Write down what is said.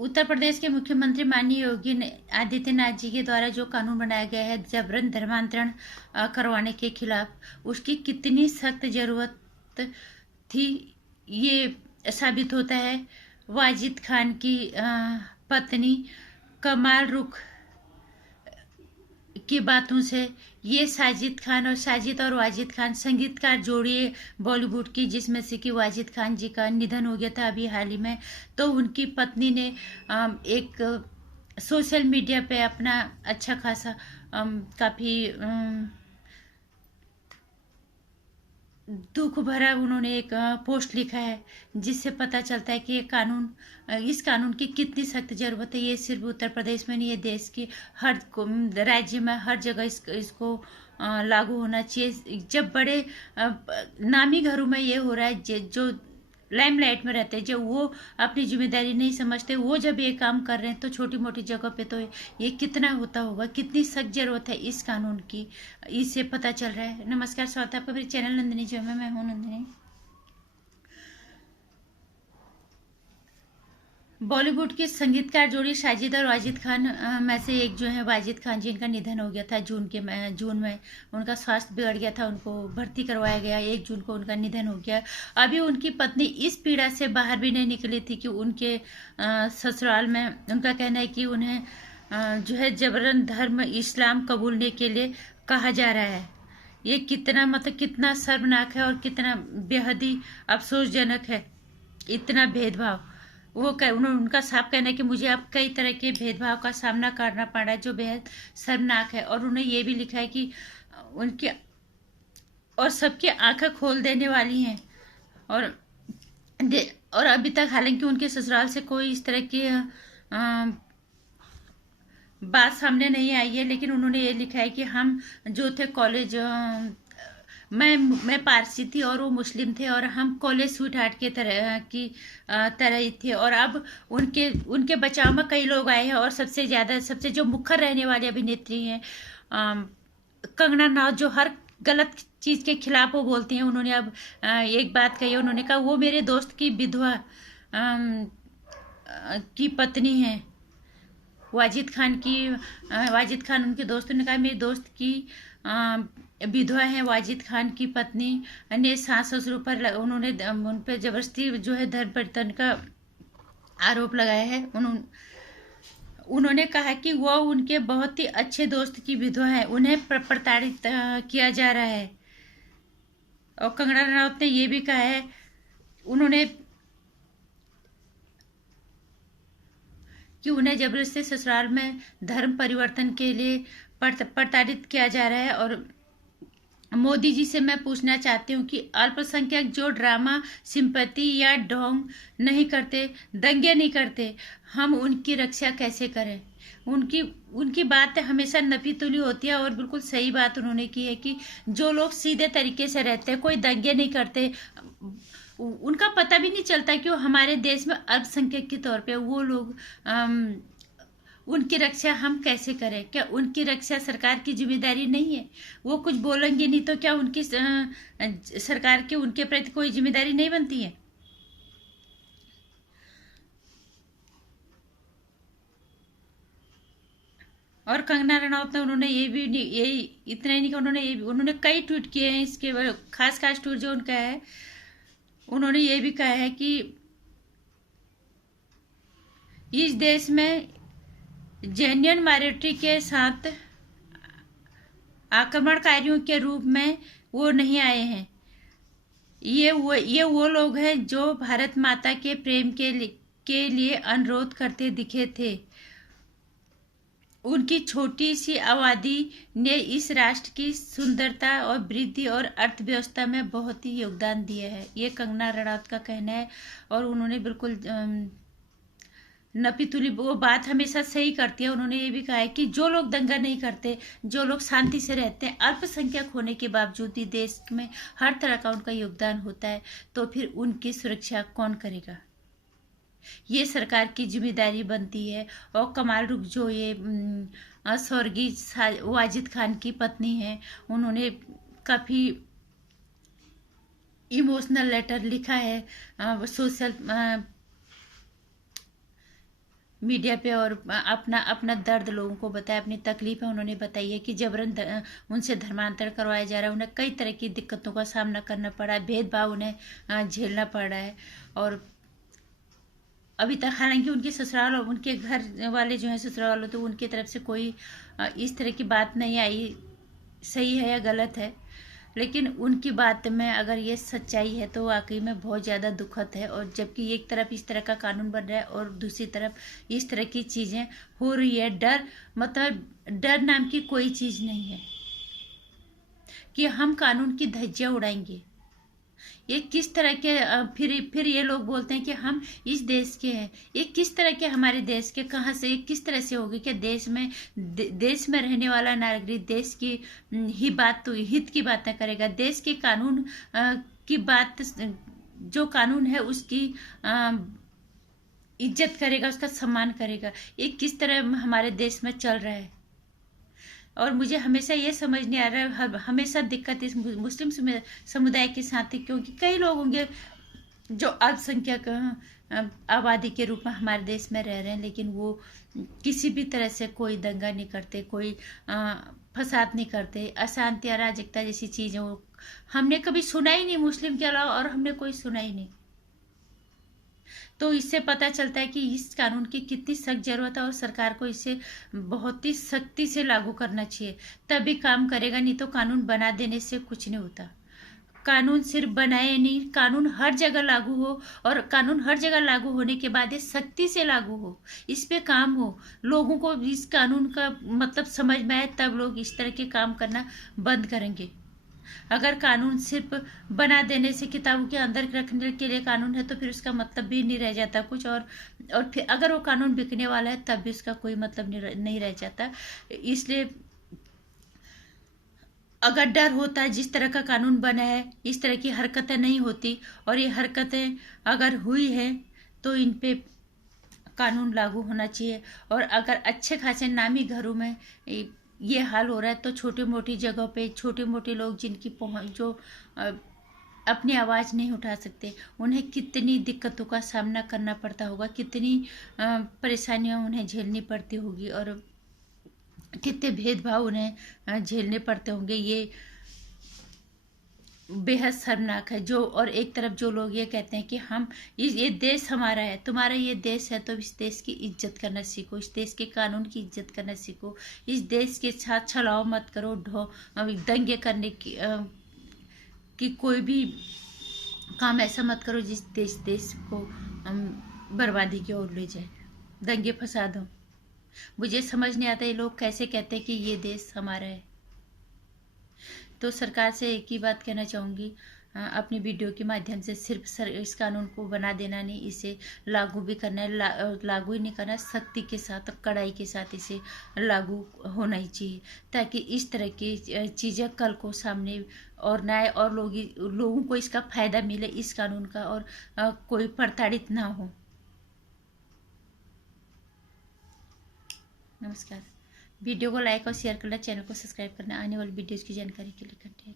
उत्तर प्रदेश के मुख्यमंत्री माननीय योगी आदित्यनाथ जी के द्वारा जो कानून बनाया गया है जबरन धर्मांतरण करवाने के खिलाफ, उसकी कितनी सख्त जरूरत थी, ये साबित होता है वाजिद खान की पत्नी कमाल रुख की बातों से। ये साजिद और वाजिद खान संगीतकार जोड़ी है बॉलीवुड की, जिसमें से कि वाजिद खान जी का निधन हो गया था अभी हाल ही में। तो उनकी पत्नी ने एक सोशल मीडिया पे अपना अच्छा खासा काफ़ी दुख भरा उन्होंने एक पोस्ट लिखा है, जिससे पता चलता है कि इस कानून की कितनी सख्त जरूरत है। ये सिर्फ उत्तर प्रदेश में नहीं, ये देश की हर राज्य में हर जगह इसको लागू होना चाहिए। जब बड़े नामी घरों में ये हो रहा है, जो लाइमलाइट में रहते हैं, जब वो अपनी जिम्मेदारी नहीं समझते, वो जब ये काम कर रहे हैं, तो छोटी मोटी जगह पे तो ये कितना होता होगा। कितनी सख्त जरूरत है इस कानून की, इससे पता चल रहा है। नमस्कार, स्वागत है आपका मेरे चैनल नंदिनी जो है, मैं हूँ नंदिनी। बॉलीवुड की संगीतकार जोड़ी साजिद और वाजिद खान में से एक जो है वाजिद खान जी, इनका निधन हो गया था जून में उनका स्वास्थ्य बिगड़ गया था, उनको भर्ती करवाया गया। 1 जून को उनका निधन हो गया। अभी उनकी पत्नी इस पीड़ा से बाहर भी नहीं निकली थी कि उनके ससुराल में उनका कहना है कि उन्हें जो है जबरन धर्म इस्लाम कबूलने के लिए कहा जा रहा है। ये कितना मतलब कितना शर्मनाक है और कितना बेहद ही अफसोसजनक है, इतना भेदभाव। उनका साफ कहना है कि मुझे अब कई तरह के भेदभाव का सामना करना पड़ा है, जो बेहद शर्मनाक है। और उन्होंने ये भी लिखा है कि उनकी और सबकी आंखें खोल देने वाली हैं। और और अभी तक हालांकि उनके ससुराल से कोई इस तरह की बात सामने नहीं आई है, लेकिन उन्होंने ये लिखा है कि हम जो थे कॉलेज, मैं पारसी थी और वो मुस्लिम थे, और हम कॉलेज स्वीट हार्ट के तरह ही थे। और अब उनके बचाव में कई लोग आए हैं, और सबसे जो मुखर रहने वाली अभिनेत्री हैं कंगना रनौत, जो हर गलत चीज़ के खिलाफ वो बोलती हैं। उन्होंने अब एक बात कही, उन्होंने कहा वो मेरे दोस्त की विधवा की पत्नी है। वाजिद खान उनके दोस्तों ने कहा मेरे दोस्त की विधवा है वाजिद खान की पत्नी ने सास ससुर पर उन्होंने उन पर जबरदस्ती जो है धर्म परिवर्तन का आरोप लगाया है। उन्होंने कहा कि वो उनके बहुत ही अच्छे दोस्त की विधवा है, उन्हें प्रताड़ित किया जा रहा है। और कंगना रनौत ने ये भी कहा है, उन्होंने कि उन्हें जबरदस्ती ससुराल में धर्म परिवर्तन के लिए प्रताड़ित किया जा रहा है। और मोदी जी से मैं पूछना चाहती हूँ कि अल्पसंख्यक जो ड्रामा सिंपैथी या ढोंग नहीं करते, दंगे नहीं करते, हम उनकी रक्षा कैसे करें। उनकी बात हमेशा नपी तुली होती है, और बिल्कुल सही बात उन्होंने की है कि जो लोग सीधे तरीके से रहते हैं, कोई दंगे नहीं करते, उनका पता भी नहीं चलता कि वो हमारे देश में अल्पसंख्यक के तौर पे वो लोग उनकी रक्षा हम कैसे करें। क्या उनकी रक्षा सरकार की जिम्मेदारी नहीं है? वो कुछ बोलेंगे नहीं तो क्या उनकी सरकार की उनके प्रति कोई जिम्मेदारी नहीं बनती है? और कंगना रनौत ने उन्होंने ये इतना ही नहीं कि उन्होंने कई ट्वीट किए हैं इसके खास ट्वीट जो उनका है। उन्होंने ये भी कहा है कि इस देश में जेन्युइन माइनॉरिटी के साथ आक्रमणकारियों के रूप में वो नहीं आए हैं। ये वो लोग हैं जो भारत माता के प्रेम के लिए अनुरोध करते दिखे थे। उनकी छोटी सी आबादी ने इस राष्ट्र की सुंदरता और वृद्धि और अर्थव्यवस्था में बहुत ही योगदान दिया है, ये कंगना रनौत का कहना है। और उन्होंने बिल्कुल नपी तुली वो बात हमेशा सही करती है। उन्होंने ये भी कहा है कि जो लोग दंगा नहीं करते, जो लोग शांति से रहते हैं, अल्पसंख्यक होने के बावजूद भी देश में हर तरह का उनका योगदान होता है, तो फिर उनकी सुरक्षा कौन करेगा? ये सरकार की जिम्मेदारी बनती है। और कमाल रुख जो ये स्वर्गीय वाजिद खान की पत्नी है, उन्होंने काफ़ी इमोशनल लेटर लिखा है सोशल मीडिया पे और अपना अपना दर्द लोगों को बताया, अपनी तकलीफें उन्होंने बताई है कि जबरन उनसे धर्मांतरण करवाया जा रहा है, उन्हें कई तरह की दिक्कतों का सामना करना पड़ा है, भेदभाव उन्हें झेलना पड़ रहा है। और अभी तक हालांकि उनके ससुराल और उनके घर वाले जो हैं ससुराल वालों, तो उनकी तरफ से कोई इस तरह की बात नहीं आई, सही है या गलत है, लेकिन उनकी बात में अगर ये सच्चाई है तो वाकई में बहुत ज़्यादा दुखद है। और जबकि एक तरफ इस तरह का कानून बन रहा है और दूसरी तरफ इस तरह की चीज़ें हो रही है, डर मतलब डर नाम की कोई चीज़ नहीं है कि हम कानून की धज्जियां उड़ाएंगे। ये किस तरह के फिर ये लोग बोलते हैं कि हम इस देश के हैं। ये किस तरह के हमारे देश के, कहाँ से, ये किस तरह से होगी? क्या देश में देश में रहने वाला नागरिक देश की ही बात, तो हित की बातें करेगा? देश के कानून की बात, जो कानून है उसकी इज्जत करेगा, उसका सम्मान करेगा? ये किस तरह हमारे देश में चल रहा है? और मुझे हमेशा ये समझ नहीं आ रहा है, हमेशा दिक्कत इस मुस्लिम समुदाय के साथ है, क्योंकि कई लोग होंगे जो अल्पसंख्यक आबादी के रूप में हमारे देश में रह रहे हैं, लेकिन वो किसी भी तरह से कोई दंगा नहीं करते, कोई फसाद नहीं करते, अशांति अराजकता जैसी चीज़ें हमने कभी सुना ही नहीं मुस्लिम के अलावा, और हमने कोई सुना ही नहीं। तो इससे पता चलता है कि इस कानून की कितनी सख्त जरूरत है और सरकार को इसे बहुत ही सख्ती से लागू करना चाहिए, तभी काम करेगा। नहीं तो कानून बना देने से कुछ नहीं होता। कानून सिर्फ बनाए नहीं, कानून हर जगह लागू हो, और कानून हर जगह लागू होने के बाद ये सख्ती से लागू हो, इस पे काम हो, लोगों को इस कानून का मतलब समझ में आए, तब लोग इस तरह के काम करना बंद करेंगे। अगर कानून सिर्फ बना देने से, किताबों के अंदर रखने के लिए कानून है, तो फिर उसका मतलब भी नहीं रह जाता कुछ। और फिर अगर वो कानून बिकने वाला है तब भी उसका कोई मतलब नहीं रह जाता। इसलिए अगर डर होता है, जिस तरह का कानून बना है इस तरह की हरकतें नहीं होती, और ये हरकतें अगर हुई हैं तो इन पे कानून लागू होना चाहिए। और अगर अच्छे खासे नामी घरों में ये हाल हो रहा है, तो छोटी मोटी जगहों पे छोटे मोटे लोग जिनकी पहुंच, जो अपनी आवाज़ नहीं उठा सकते, उन्हें कितनी दिक्कतों का सामना करना पड़ता होगा, कितनी परेशानियां उन्हें झेलनी पड़ती होगी, और कितने भेदभाव उन्हें झेलने पड़ते होंगे। ये बेहद शर्मनाक है। जो और एक तरफ जो लोग ये कहते हैं कि हम ये देश हमारा है, तुम्हारा ये देश है, तो इस देश की इज्जत करना सीखो, इस देश के कानून की इज्जत करना सीखो, इस देश के साथ छलाव मत करो, दंगे करने की कोई भी काम ऐसा मत करो जिस देश को बर्बादी की ओर ले जाए, दंगे फसाद हो। मुझे समझ नहीं आता ये लोग कैसे कहते हैं कि ये देश हमारा है। तो सरकार से एक ही बात कहना चाहूँगी, अपनी वीडियो के माध्यम से, सिर्फ इस कानून को बना देना नहीं, इसे लागू भी करना है। लागू ही नहीं करना, सख्ती के साथ, कड़ाई के साथ इसे लागू होना ही चाहिए, ताकि इस तरह की चीज़ें कल को सामने और ना आए, और लोगों को इसका फ़ायदा मिले इस कानून का, और कोई प्रताड़ित ना हो। नमस्कार। वीडियो को लाइक और शेयर करना, चैनल को सब्सक्राइब करना, आने वाली वीडियोज़ की जानकारी के लिए।